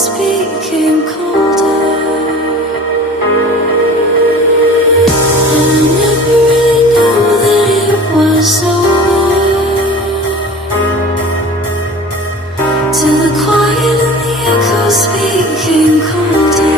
echoes became colder. I never really knew that it was over, till the quiet and the echoes became colder.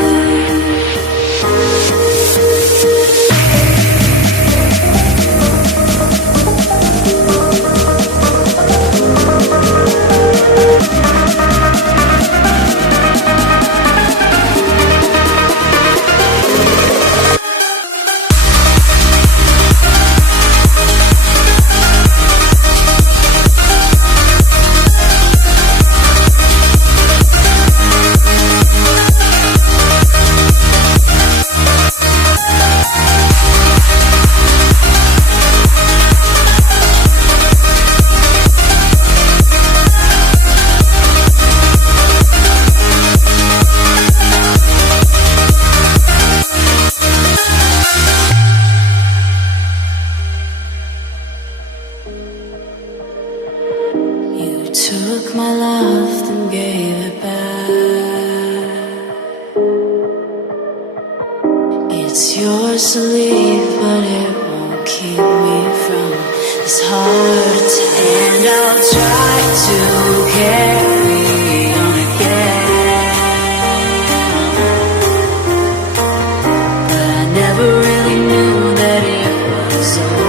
Took my love and gave it back. It's yours to leave, but it won't keep me from this heart. And I'll try to carry on again, but I never really knew that it was over.